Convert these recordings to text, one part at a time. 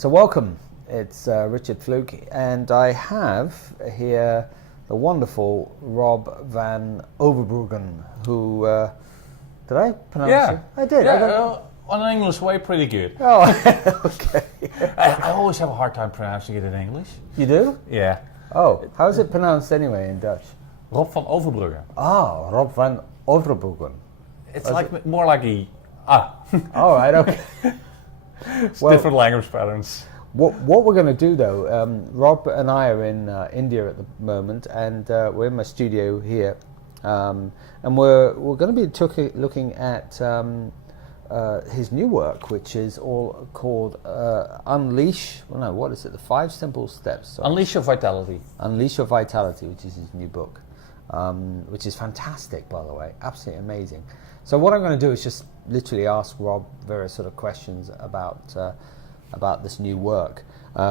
So welcome, it's Richard Flook, and I have here the wonderful Rob van Overbruggen, who, did I pronounce it? I did. On an English way, pretty good. Oh, okay. I always have a hard time pronouncing it in English. You do? Yeah. Oh, how's it pronounced anyway in Dutch? Rob van Overbruggen. Oh, Rob van Overbruggen. It's more like a All right, okay. It's different language patterns. What we're going to do though, Rob and I are in India at the moment, and we're in my studio here, and we're going to be looking at his new work, which is all called Unleash. Well, no, what is it? The 5 Simple Steps. Sorry. Unleash Your Vitality. Unleash Your Vitality, which is his new book, which is fantastic, by the way, absolutely amazing. So what I'm going to do is just literally ask Rob various sort of questions about this new work,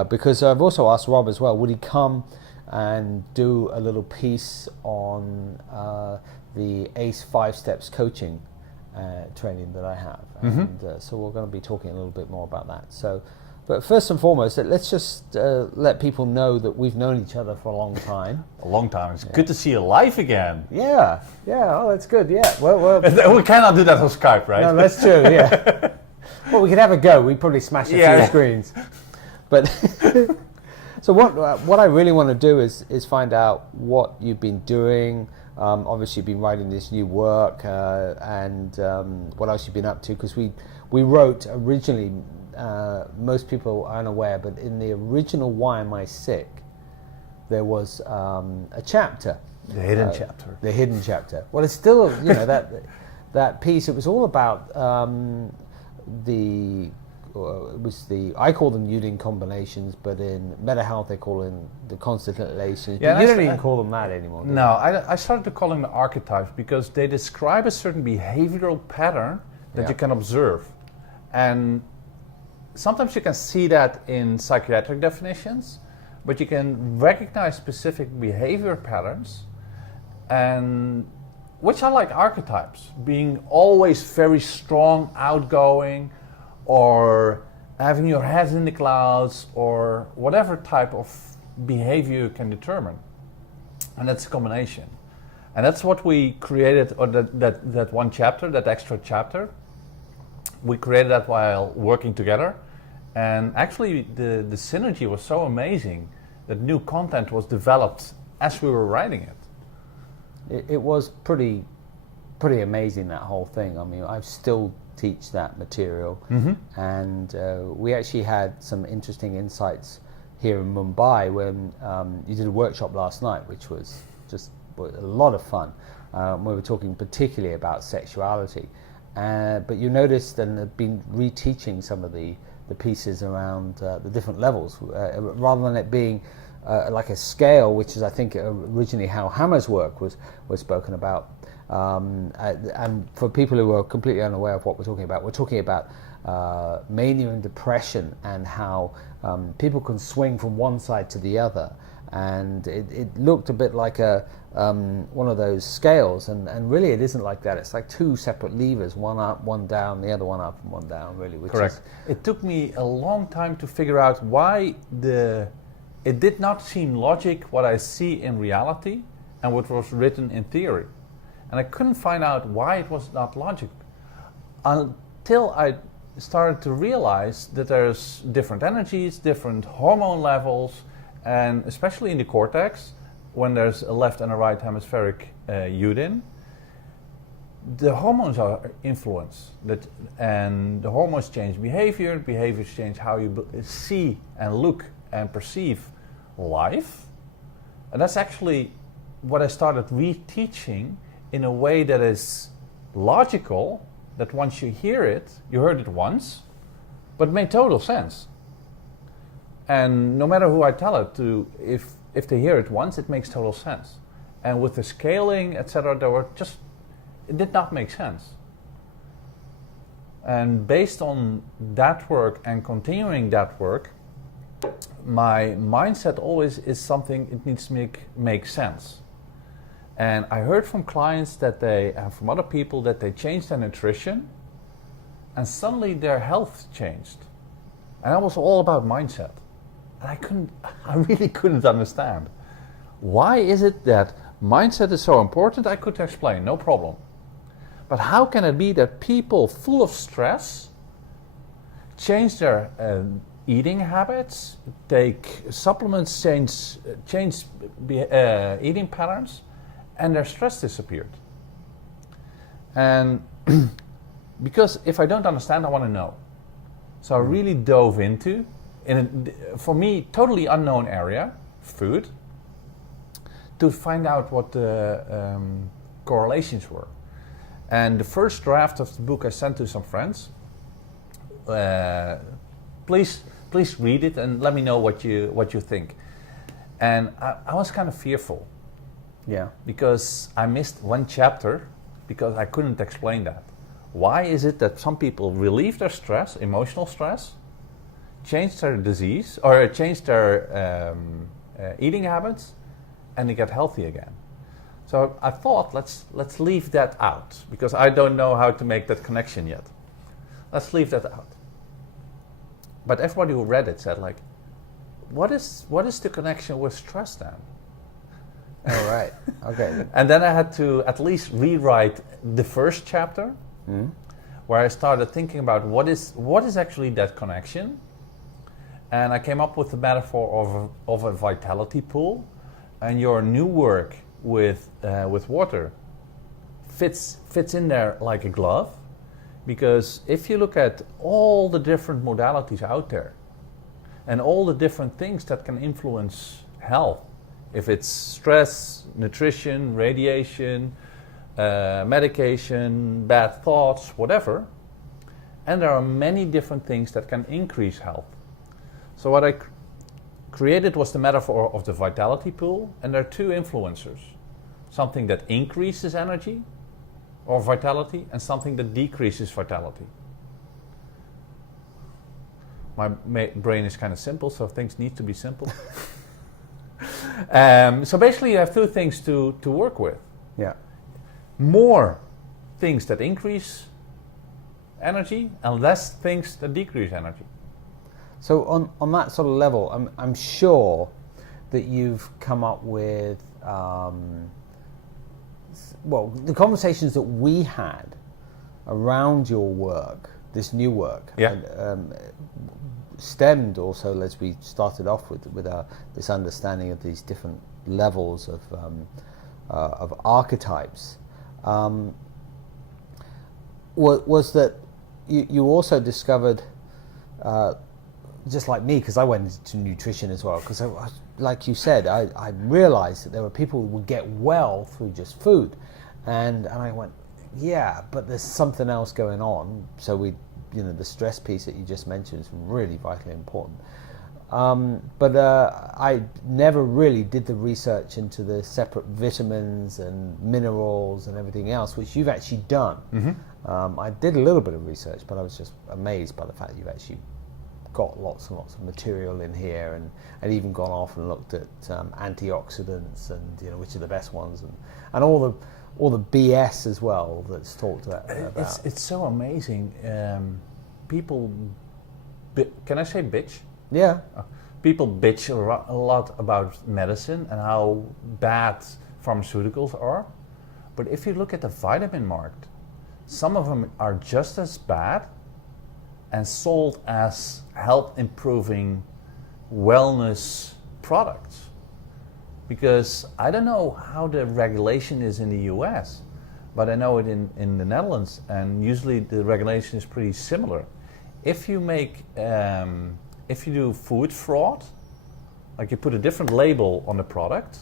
because I've also asked Rob as well, would he come and do a little piece on the ACE 5 Steps coaching training that I have, and so we're going to be talking a little bit more about that. So, but first and foremost, let's just let people know that we've known each other for a long time. A long time. It's good to see you live again. Yeah. Oh, that's good. Yeah. Well, we cannot do that on Skype, right? No, that's true. Yeah. Well, we could have a go. We'd probably smash a few screens. But so what I really want to do is find out what you've been doing. Obviously, you've been writing this new work, and what else you've been up to. Because we wrote originally, most people aren't aware, but in the original Why Am I Sick, there was a chapter. The hidden chapter. The hidden chapter. Well, it's still, that piece. It was all about I call them Ewing combinations, but in meta health they call them the constellations. Yeah, you don't even call them that anymore. No, I started to call them the archetypes because they describe a certain behavioral pattern that you can observe, and sometimes you can see that in psychiatric definitions, but you can recognize specific behavior patterns, and which are like archetypes, being always very strong, outgoing, or having your head in the clouds, or whatever type of behavior you can determine. And that's a combination. And that's what we created, or that one chapter, that extra chapter, we created that while working together. And actually the synergy was so amazing that new content was developed as we were writing it. It was pretty amazing, that whole thing. I mean, I still teach that material, and we actually had some interesting insights here in Mumbai when you did a workshop last night, which was just a lot of fun. We were talking particularly about sexuality, but you noticed and have been reteaching some of the pieces around the different levels, rather than it being like a scale, which is I think originally how Hammer's work was spoken about. And for people who are completely unaware of what we're talking about mania and depression, and how people can swing from one side to the other, and it looked a bit like one of those scales, and really it isn't like that. It's like 2 separate levers, one up, one down, the other one up and one down, really. Correct. It took me a long time to figure out why it did not seem logic what I see in reality and what was written in theory. And I couldn't find out why it was not logic until I started to realize that there's different energies, different hormone levels, and especially in the cortex, when there's a left and a right hemispheric Ewing, the hormones are influenced, and the hormones change behavior, behaviors change how you see and look and perceive life. And that's actually what I started reteaching in a way that is logical, that once you hear it, you heard it once, but it made total sense. And no matter who I tell it to, if they hear it once, it makes total sense. And with the scaling, etc., it did not make sense. And based on that work and continuing that work, my mindset always is something, it needs to make sense. And I heard from clients from other people that they changed their nutrition and suddenly their health changed. And that was all about mindset. And I really couldn't understand. Why is it that mindset is so important? I could explain, no problem. But how can it be that people full of stress change their eating habits, take supplements, change eating patterns, and their stress disappeared? And because if I don't understand, I want to know. So I really dove into, for me, totally unknown area, food, to find out what the correlations were. And the first draft of the book I sent to some friends. Please read it and let me know what you think. And I was kind of fearful. Yeah. Because I missed one chapter because I couldn't explain that. Why is it that some people relieve their stress, emotional stress, change their disease or change their eating habits, and they get healthy again? So I thought let's leave that out because I don't know how to make that connection yet. Let's leave that out. But everybody who read it said like, what is the connection with stress then? All right. Okay. And then I had to at least rewrite the first chapter, where I started thinking about what is actually that connection. And I came up with the metaphor of a vitality pool, and your new work with water fits in there like a glove, because if you look at all the different modalities out there, and all the different things that can influence health, if it's stress, nutrition, radiation, medication, bad thoughts, whatever, and there are many different things that can increase health. So what I created was the metaphor of the vitality pool, and there are two influencers. Something that increases energy or vitality, and something that decreases vitality. My brain is kind of simple, so things need to be simple. So basically you have two things to work with. Yeah. More things that increase energy and less things that decrease energy. So on that sort of level, I'm sure that you've come up with, the conversations that we had around your work, this new work, stemmed also, as we started off with this understanding of these different levels of archetypes. Was that you also discovered, just like me, because I went into nutrition as well, because like you said, I realized that there were people who would get well through just food, and I went, yeah, but there's something else going on. So the stress piece that you just mentioned is really vitally important. But I never really did the research into the separate vitamins and minerals and everything else, which you've actually done. Mm-hmm. I did a little bit of research, but I was just amazed by the fact that you've actually got lots and lots of material in here, and even gone off and looked at antioxidants and which are the best ones, and all the BS as well that's talked about. It's so amazing. People, can I say bitch? Yeah. People bitch a lot about medicine and how bad pharmaceuticals are. But if you look at the vitamin market, some of them are just as bad and sold as health improving wellness products. Because I don't know how the regulation is in the US, but I know it in the Netherlands, and usually the regulation is pretty similar. If you if you do food fraud, like you put a different label on the product,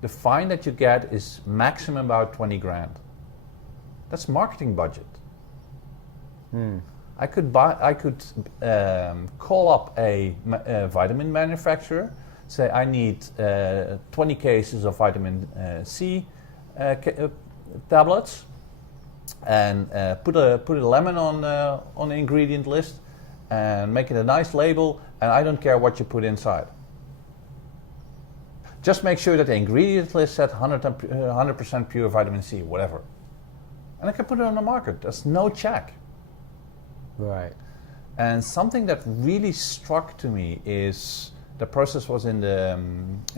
the fine that you get is maximum about 20 grand. That's marketing budget. I could call up a vitamin manufacturer, say I need 20 cases of vitamin C tablets, and put a lemon on the ingredient list, and make it a nice label, and I don't care what you put inside. Just make sure that the ingredient list said 100% pure vitamin C, whatever. And I can put it on the market. There's no check. Right. And something that really struck to me is the process was in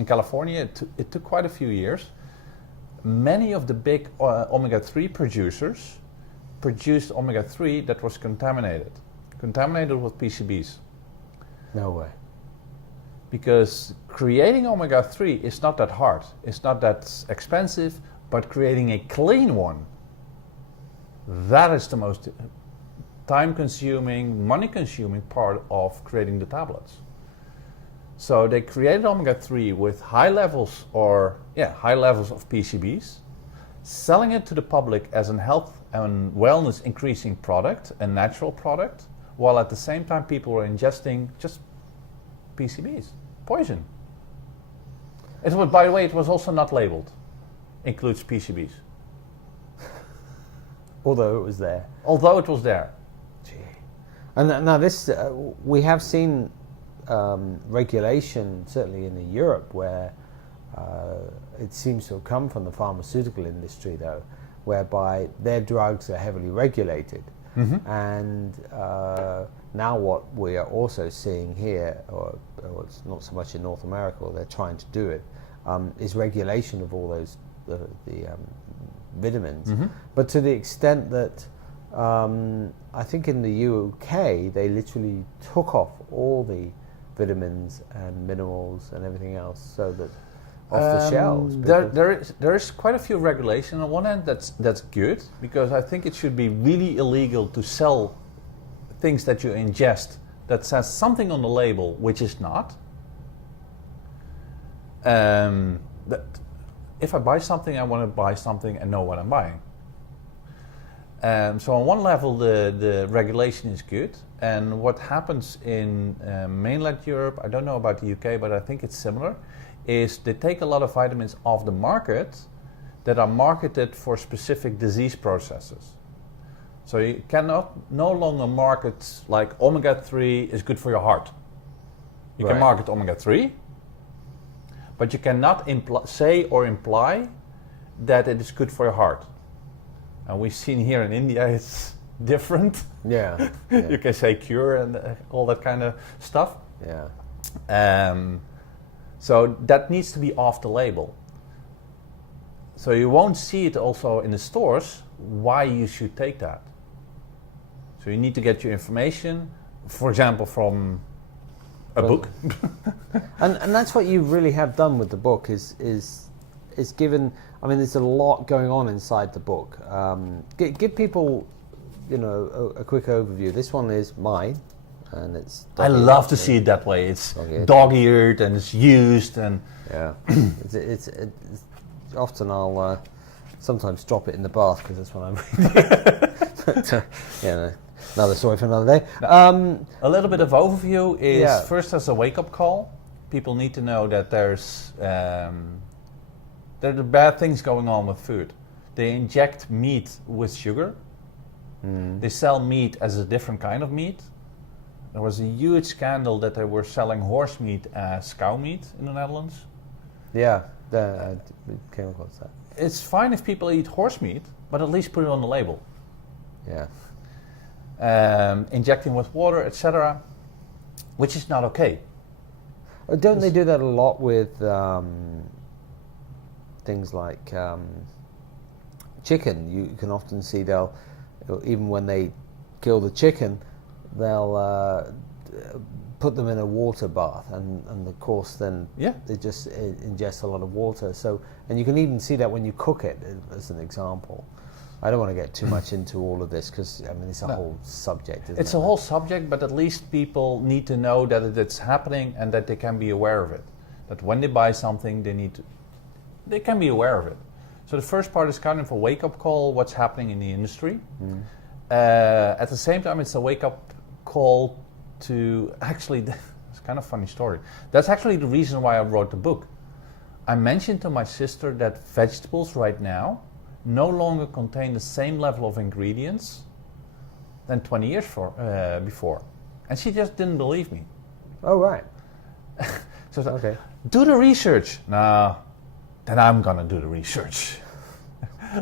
California. It took quite a few years. Many of the big omega-3 producers produced omega-3 that was contaminated with PCBs. No way. Because creating omega-3 is not that hard. It's not that expensive, but creating a clean one, that is the most time-consuming, money-consuming part of creating the tablets. So they created omega-3 with high levels of PCBs, selling it to the public as a health and wellness increasing product, a natural product, while at the same time people were ingesting just PCBs, poison. It was, by the way, it was also not labeled. Includes PCBs. Although it was there. Although it was there. Gee. And now this, we have seen regulation, certainly in Europe, where it seems to have come from the pharmaceutical industry, though, whereby their drugs are heavily regulated. Mm-hmm. And now what we are also seeing here, or it's not so much in North America, or they're trying to do it, is regulation of all those the vitamins. Mm-hmm. But to the extent that I think in the UK they literally took off all the vitamins and minerals and everything else, so that off the shelves. There is quite a few regulation. On one hand, that's good, because I think it should be really illegal to sell things that you ingest that says something on the label which is not. That if I buy something, I want to buy something and know what I'm buying. So on one level, the regulation is good. And what happens in mainland Europe, I don't know about the UK, but I think it's similar, is they take a lot of vitamins off the market that are marketed for specific disease processes. So you cannot no longer market like omega-3 is good for your heart. You can market omega-3, but you cannot say or imply that it is good for your heart. And we've seen here in India it's different. Yeah. You can say cure and all that kind of stuff. Yeah. So that needs to be off the label. So you won't see it also in the stores why you should take that. So you need to get your information, for example, from a book. and that's what you really have done with the book is given. I mean, there's a lot going on inside the book. Give people, a quick overview. This one is mine, and it's. I love to see it that way. It's dog-eared and it's used and. Yeah, it's often I'll sometimes drop it in the bath because that's what I'm reading. But, another story for another day. A little bit of overview is first as a wake-up call. People need to know that there are bad things going on with food. They inject meat with sugar. Mm. They sell meat as a different kind of meat. There was a huge scandal that they were selling horse meat as cow meat in the Netherlands. Yeah, I came across that. It's fine if people eat horse meat, but at least put it on the label. Yeah. Injecting with water, etc., which is not okay. Don't they do that a lot with things like chicken? You can often see even when they kill the chicken, they'll put them in a water bath, and of course then they just ingest a lot of water. So, and you can even see that when you cook it, as an example. I don't want to get too much into all of this because it's a whole subject. It's a whole subject, but at least people need to know that it's happening and that they can be aware of it. That when they buy something, they can be aware of it. So the first part is kind of a wake-up call, what's happening in the industry. Mm. At the same time, it's a wake-up call to actually, it's kind of a funny story. That's actually the reason why I wrote the book. I mentioned to my sister that vegetables right now no longer contain the same level of ingredients than 20 years before. And she just didn't believe me. Oh, right. So okay. Do the research. No, then I'm going to do the research.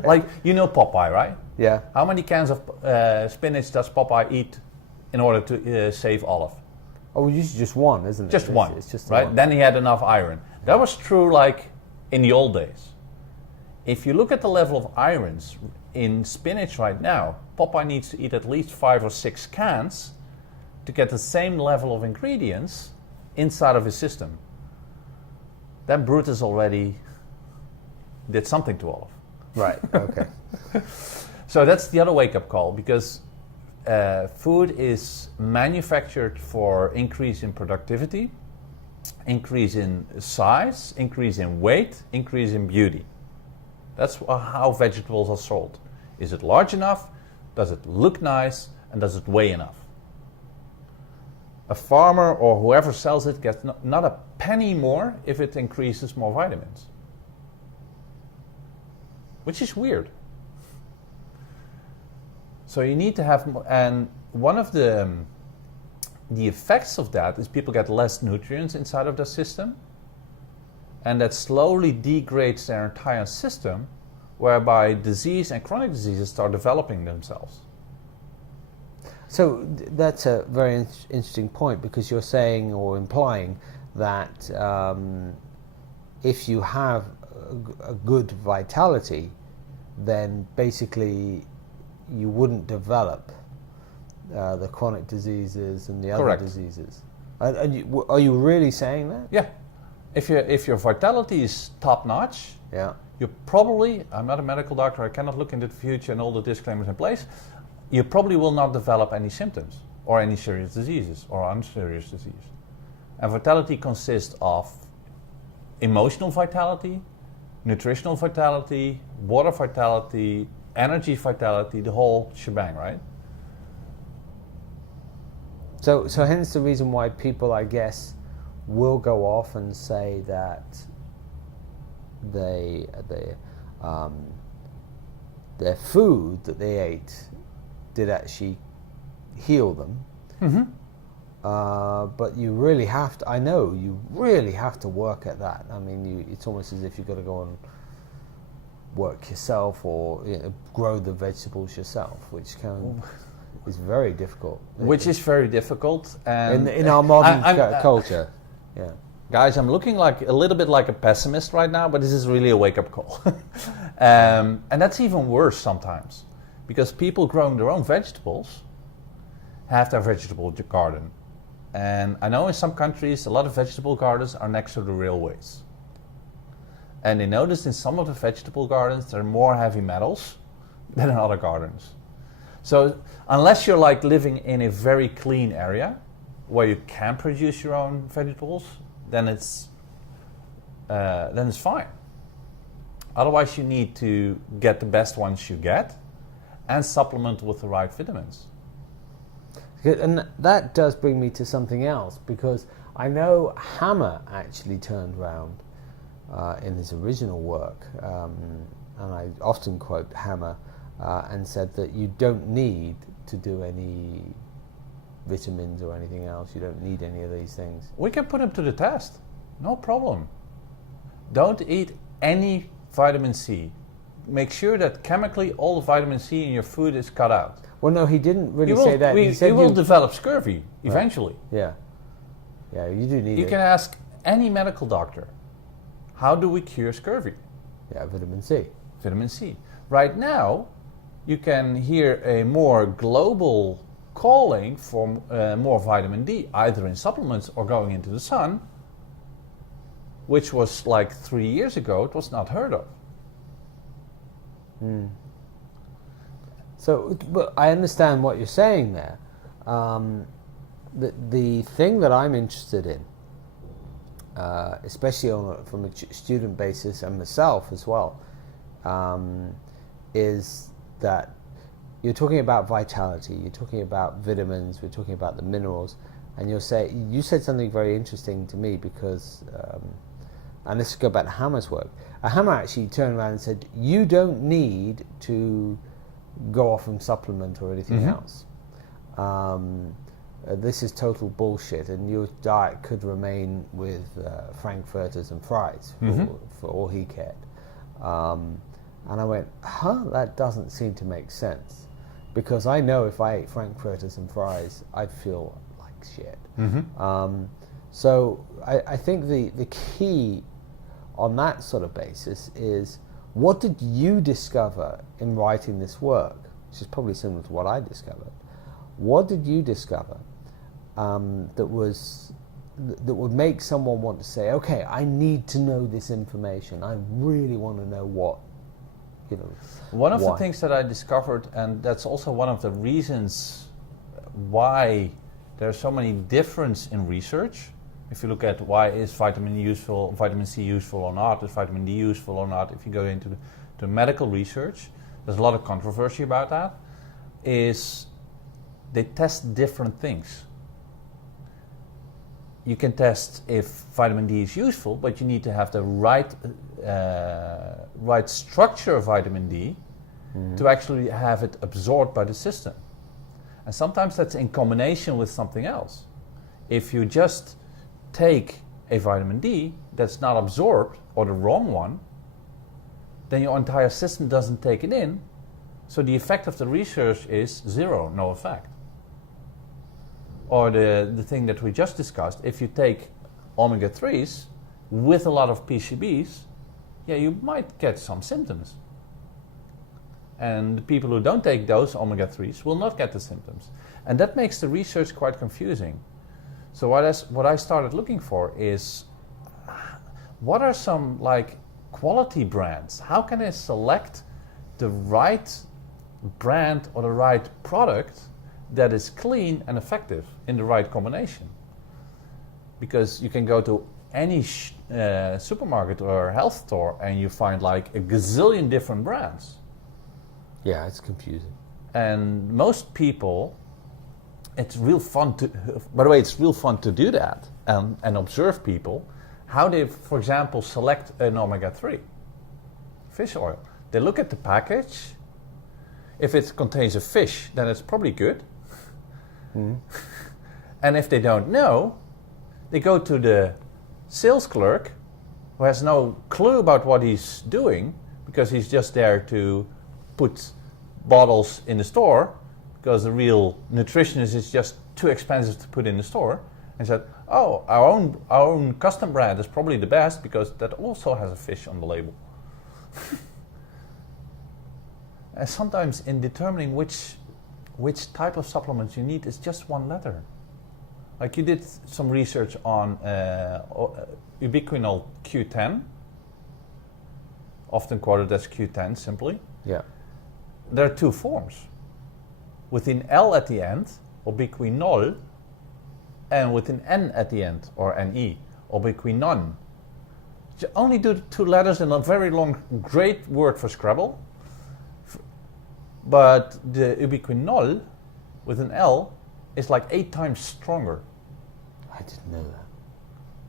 Like, Popeye, right? Yeah. How many cans of spinach does Popeye eat in order to save olive. Oh, usually just one, isn't it? Just one, It's just right? one. Then he had enough iron. That was true like in the old days. If you look at the level of irons in spinach right now, Popeye needs to eat at least 5 or 6 cans to get the same level of ingredients inside of his system. Then Brutus already did something to olive. Right, okay. So that's the other wake-up call, because food is manufactured for increase in productivity, increase in size, increase in weight, increase in beauty. That's how vegetables are sold. Is it large enough? Does it look nice? And does it weigh enough? A farmer or whoever sells it gets not a penny more if it increases more vitamins. Which is weird. So you need to have more, and one of the effects of that is people get less nutrients inside of their system, and that slowly degrades their entire system, whereby disease and chronic diseases start developing themselves. So that's a very interesting point, because you're saying or implying that if you have a good vitality, then basically you wouldn't develop the chronic diseases and the other Correct. diseases. And are you really saying that? Yeah. If your vitality is top notch, Yeah. you probably, I'm not a medical doctor, I cannot look into the future and all the disclaimers in place, you probably will not develop any symptoms or any serious diseases or unserious disease. And vitality consists of emotional vitality, nutritional vitality, water vitality, energy vitality, the whole shebang, right? So hence the reason why people, I guess, will go off and say that their food that they ate did actually heal them. Mm-hmm. But you really have to, I know, you really have to work at that. I mean, it's almost as if you've got to go and work yourself, or grow the vegetables yourself, which is very difficult. Which is very difficult. And in our modern culture. Yeah. Guys, I'm looking like a little bit like a pessimist right now, but this is really a wake-up call. And that's even worse sometimes, because people growing their own vegetables have their vegetable garden. And I know in some countries a lot of vegetable gardens are next to the railways. And they noticed in some of the vegetable gardens there are more heavy metals than in other gardens. So unless you're like living in a very clean area where you can produce your own vegetables, then it's fine. Otherwise you need to get the best ones you get and supplement with the right vitamins. And that does bring me to something else, because I know Hammer actually turned around in his original work, and I often quote Hammer, and said that you don't need to do any vitamins or anything else. You don't need any of these things. We can put him to the test. No problem. Don't eat any vitamin C. Make sure that chemically all the vitamin C in your food is cut out. Well, no, he didn't really say that. He said you will develop scurvy eventually. Yeah. Yeah, you do need it. You can ask any medical doctor, how do we cure scurvy? Yeah, vitamin C. Vitamin C. Right now, you can hear a more global calling for more vitamin D, either in supplements or going into the sun, which was like 3 years ago, it was not heard of. So, but I understand what you're saying there. The thing that I'm interested in, especially from a student basis and myself as well, is that you're talking about vitality, you're talking about vitamins, we're talking about the minerals, and you said something very interesting to me, because, and let's go back to Hammer's work. Hammer actually turned around and said, you don't need to go off and supplement or anything else. This is total bullshit, and your diet could remain with frankfurters and fries for all he cared. And I went, that doesn't seem to make sense, because I know if I ate frankfurters and fries, I'd feel like shit. So I think the key on that sort of basis is, what did you discover in writing this work, which is probably similar to what I discovered. What did you discover that would make someone want to say, okay, I need to know this information. I really want to know what, One of why. the things that I discovered, and that's also one of the reasons why there's so many differences in research. If you look at why is vitamin C useful or not, is vitamin D useful or not, if you go into the medical research, there's a lot of controversy about that, is they test different things. You can test if vitamin D is useful, but you need to have the right structure of vitamin D to actually have it absorbed by the system. And sometimes that's in combination with something else. If you just take a vitamin D that's not absorbed, or the wrong one, then your entire system doesn't take it in, so the effect of the research is zero, no effect. Or the thing that we just discussed, if you take omega-3s with a lot of PCBs, you might get some symptoms. And the people who don't take those omega-3s will not get the symptoms. And that makes the research quite confusing. So what I started looking for is, what are some quality brands? How can I select the right brand or the right product that is clean and effective in the right combination? Because you can go to any supermarket or health store and you find a gazillion different brands. Yeah, it's confusing. And most people, it's real fun to, by the way, it's real fun to do that and observe people, how they, for example, select an omega-3 fish oil. They look at the package. If it contains a fish, then it's probably good. And if they don't know, they go to the sales clerk, who has no clue about what he's doing, because he's just there to put bottles in the store, because the real nutritionist is just too expensive to put in the store, and said, oh, our own custom brand is probably the best because that also has a fish on the label. And sometimes in determining which type of supplements you need is just one letter. Like you did some research on ubiquinol Q10, often quoted as Q10 simply. Yeah. There are two forms. With an L at the end, ubiquinol, and with an N at the end, or NE, ubiquinon. You only do two letters in a very long, great word for Scrabble. But the ubiquinol with an L is 8 times stronger. I didn't know that.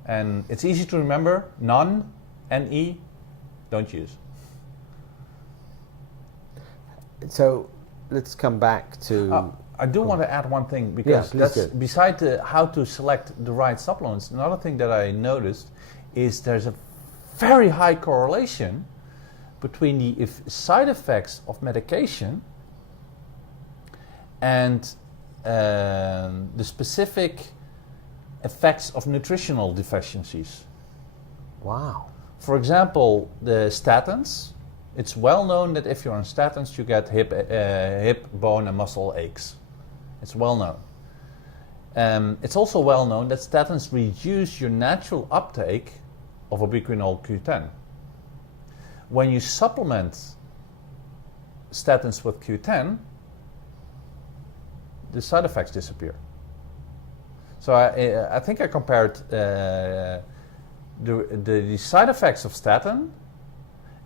And it's easy to remember. Non, NE, don't use. So let's come back to... I do want to add one thing, because besides how to select the right supplements, another thing that I noticed is there's a very high correlation between the side effects of medication and the specific effects of nutritional deficiencies. Wow. For example, the statins. It's well known that if you're on statins, you get hip, bone, and muscle aches. It's well known. It's also well known that statins reduce your natural uptake of ubiquinol Q10. When you supplement statins with Q10, the side effects disappear. So I think I compared the side effects of statin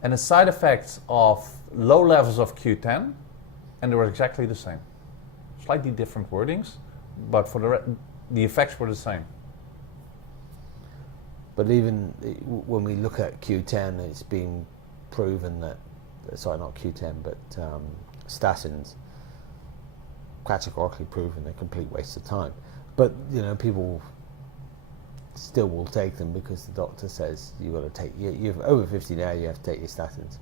and the side effects of low levels of Q10, and they were exactly the same. Slightly different wordings, but for the effects were the same. But even when we look at Q10, it's been proven that, sorry, not Q10, but statins, categorically proven they're a complete waste of time. But people still will take them because the doctor says you've got to take. You're over 50 now. You have to take your statins.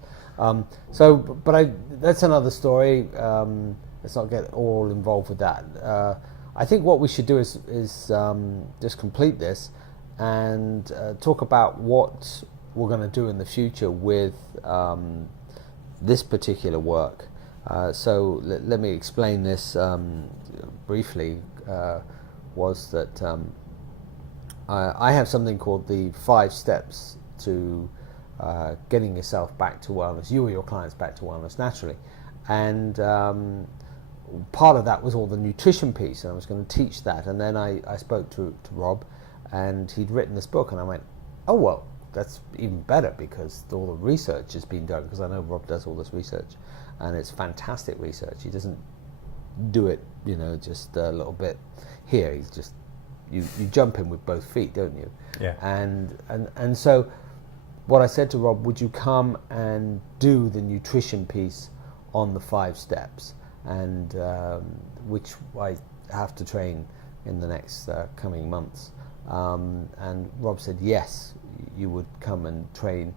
That's another story. let's not get all involved with that. I think what we should do is just complete this and talk about what we're going to do in the future with this particular work. So let me explain this briefly. Was that I have something called the 5 steps to getting yourself back to wellness, you or your clients back to wellness naturally. And part of that was all the nutrition piece, and I was going to teach that. And then I spoke to Rob, and he'd written this book, and I went, oh, well, that's even better because all the research has been done, because I know Rob does all this research, and it's fantastic research. He doesn't do it, just a little bit here. He's just, you jump in with both feet, don't you? Yeah. And so what I said to Rob, would you come and do the nutrition piece on the 5 steps, and which I have to train in the next coming months. And Rob said, yes, you would come and train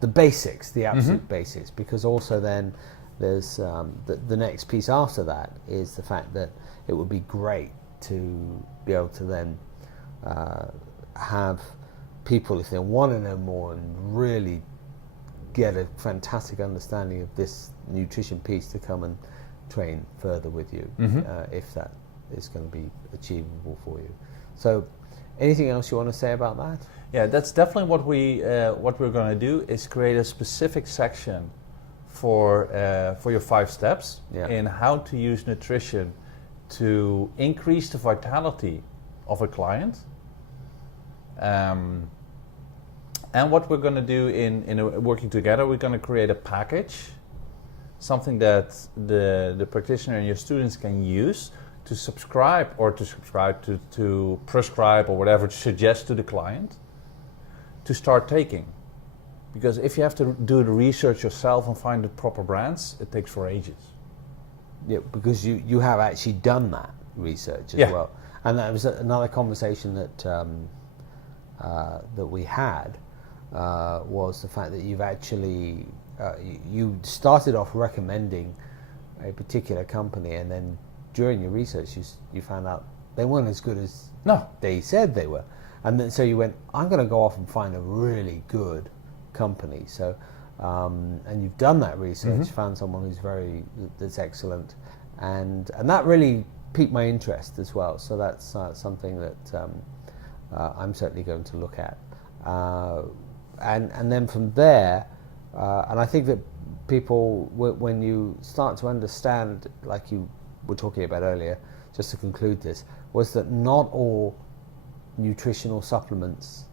the basics, the absolute basics, because also then there's the next piece after that is the fact that it would be great to be able to then have people, if they want to know more and really get a fantastic understanding of this nutrition piece, to come and train further with you, if that is going to be achievable for you. So anything else you want to say about that? Yeah, that's definitely what we're going to do, is create a specific section for your 5 steps in how to use nutrition to increase the vitality of a client. And what we're going to do in working together, we're going to create a package, something that the practitioner and your students can use to subscribe to prescribe or whatever, to suggest to the client to start taking. Because if you have to do the research yourself and find the proper brands, it takes for ages. Yeah, because you have actually done that research as well. And that was another conversation that that we had, was the fact that you've actually you started off recommending a particular company, and then during your research you found out they weren't as good as they said they were, and then so you went, I'm going to go off and find a really good company. So and you've done that research, found someone that's excellent, and that really piqued my interest as well. So that's something that I'm certainly going to look at, and then from there, and I think that people, when you start to understand, like you were talking about earlier, just to conclude this, was that not all nutritional supplements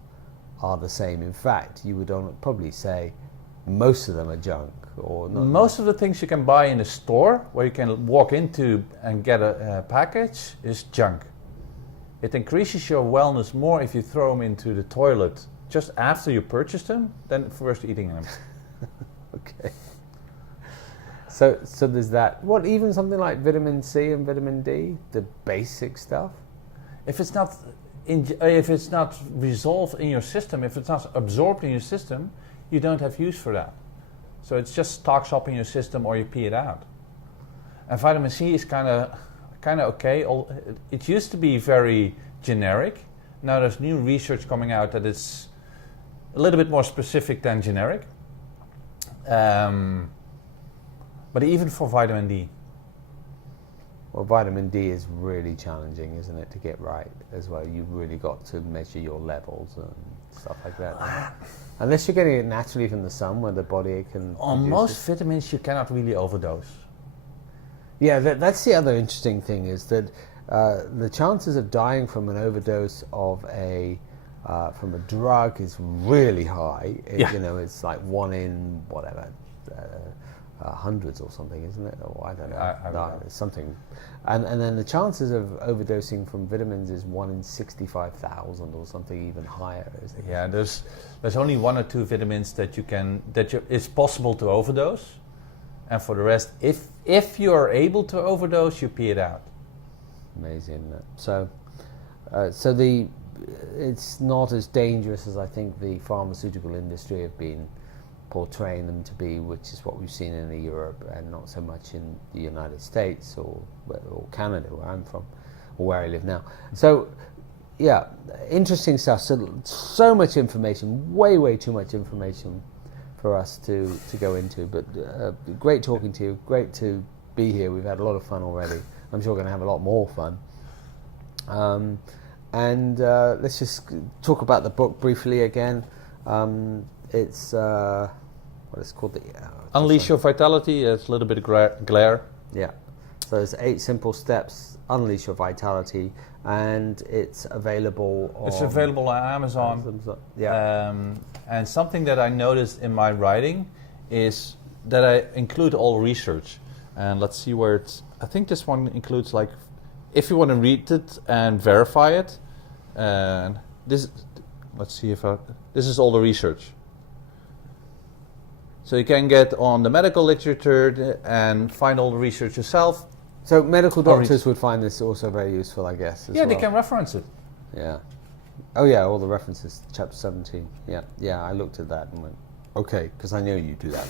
are the same. In fact, you would probably say most of them are junk, or not. Most of the things you can buy in a store, where you can walk into and get a package, is junk. It increases your wellness more if you throw them into the toilet just after you purchase them than first eating them. Okay. So there's that. What, even something like vitamin C and vitamin D, the basic stuff? If it's not resolved in your system, if it's not absorbed in your system, you don't have use for that. So it's just stocks up in your system, or you pee it out. And vitamin C is kind of okay. It used to be very generic. Now there's new research coming out that it's a little bit more specific than generic. But even for vitamin D. Well, vitamin D is really challenging, isn't it, to get right as well? You've really got to measure your levels and stuff like that. Unless you're getting it naturally from the sun, where the body can... On most vitamins, you cannot really overdose. Yeah, that's the other interesting thing, is that the chances of dying from an overdose of from a drug is really high. It's like 1 in whatever, hundreds or something, isn't it? Or I don't know. It's something. And then the chances of overdosing from vitamins is 1 in 65,000 or something even higher, isn't it? Yeah, there's only 1 or 2 vitamins it's possible to overdose, and for the rest, if you are able to overdose, you pee it out. Amazing, isn't it? So it's not as dangerous as I think the pharmaceutical industry have been portraying them to be, which is what we've seen in Europe and not so much in the United States or Canada, where I'm from, or where I live now. So, yeah, interesting stuff. So much information, way too much information for us to go into. But great talking to you. Great to be here. We've had a lot of fun already. I'm sure we're going to have a lot more fun. And let's just talk about the book briefly again. It's what it's called, the Unleash Your Vitality. It's a little bit of glare. Yeah. So there's 8 simple steps. Unleash Your Vitality, and it's available on Amazon. Yeah. And something that I noticed in my writing is that I include all research. And let's see where it's. I think this one includes, like, if you want to read it and verify it. And this. Let's see if this is all the research. So you can get on the medical literature and find all the research yourself. So medical doctors would find this also very useful, I guess. Yeah, they can reference it. Yeah. Oh yeah, all the references, chapter 17. Yeah, I looked at that and went, okay, because I know you do that.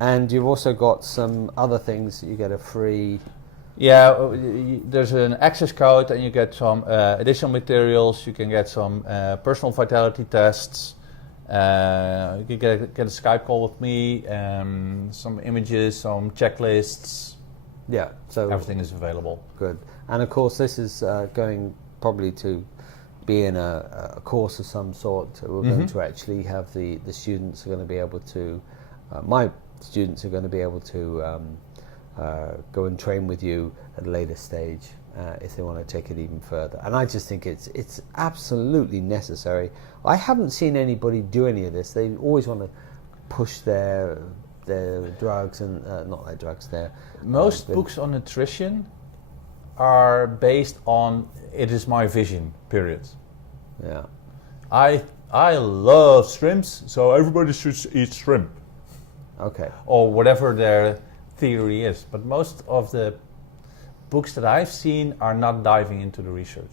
And you've also got some other things. You get a free... Yeah, there's an access code and you get some additional materials. You can get some personal vitality tests. You can get a Skype call with me, some images, some checklists. Yeah, so everything is available. Good. And of course this is going probably to be in a course of some sort. We're going to actually have the students are going to be able to, my students are going to be able to go and train with you at a later stage if they want to take it even further. And I just think it's absolutely necessary. I haven't seen anybody do any of this. They always want to push their drugs and not their drugs. Most books on nutrition are based on it is my vision. Period. Yeah. I love shrimps, so everybody should eat shrimp. Okay. Or whatever their theory is, but most of the books that I've seen are not diving into the research.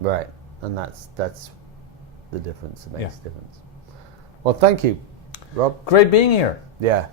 Right, and that's the difference. It makes a difference. Well, thank you, Rob. Great being here. Yeah.